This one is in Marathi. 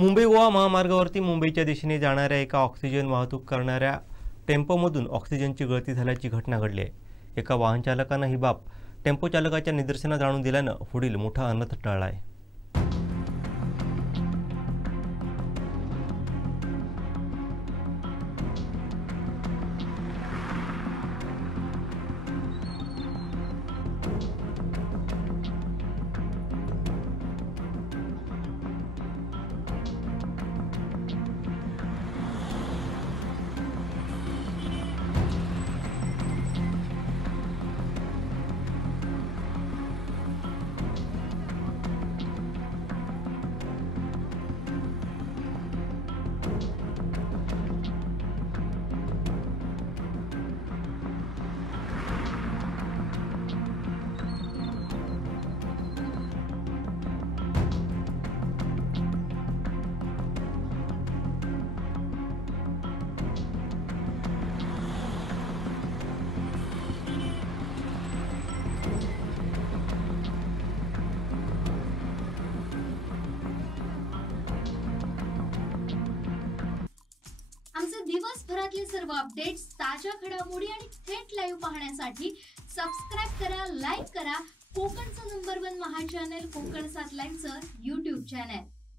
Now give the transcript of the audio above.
मुंबई गोवा महामार्गावरती मुंबईच्या दिशेने जाणाऱ्या एका ऑक्सिजन वाहतूक करणाऱ्या टेम्पोमधून ऑक्सिजनची गळती झाल्याची घटना घडली आहे। एका वाहन चालकाने ही बाब टेम्पो चालकाच्या निदर्शनास आणून दिल्यानं पुढील मोठा अनर्थ टळला आहे। आमचे दिवसभरातले सर्व अपडेट्स, ताज्या घडामोडी आणि थेट लाईव्ह पाहण्यासाठी सबस्क्राइब करा, लाईक करा कोकणचं नंबर 1 महा चॅनल कोकण 7 लाईव्हचं YouTube चॅनल।